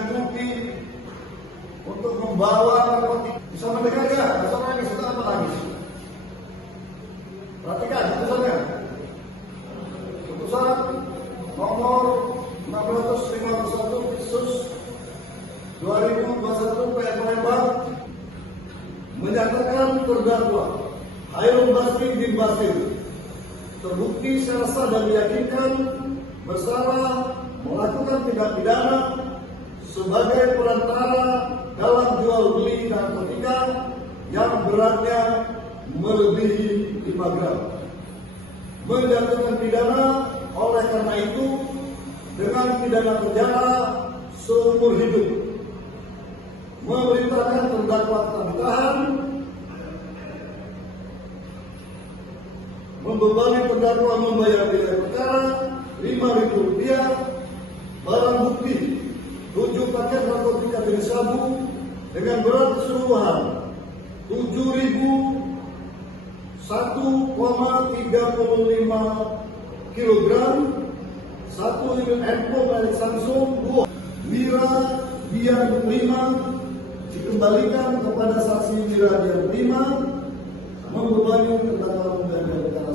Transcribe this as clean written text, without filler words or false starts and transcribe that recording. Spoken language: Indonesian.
menyanggupi untuk membawa narkotika. Bisa mendengar ya? Saudara ini sudah apa lagi? Perhatikan putusannya. Putusan nomor 1651 Khusus 2021 PN Palembang menyatakan terdakwa Hairul Basri bin Basir terbukti secara sah dan meyakinkan bersalah melakukan tindak pidana sebagai perantara dalam jual beli narkotika yang beratnya melebihi 5 gram. Menjatuhkan pidana oleh karena itu dengan pidana penjara seumur hidup. Memerintahkan terdakwa tetap ditahan, membebani terdakwa membayar biaya perkara Rp5.000, barang bukti 7 paket narkotika jenis sabu dengan berat keseluruhan 7.1,35 kg, 1 unit handphone merek Samsung, Mira dia menerima dikembalikan kepada saksi Mira dia menerima, membebani terdakwa membayar perkara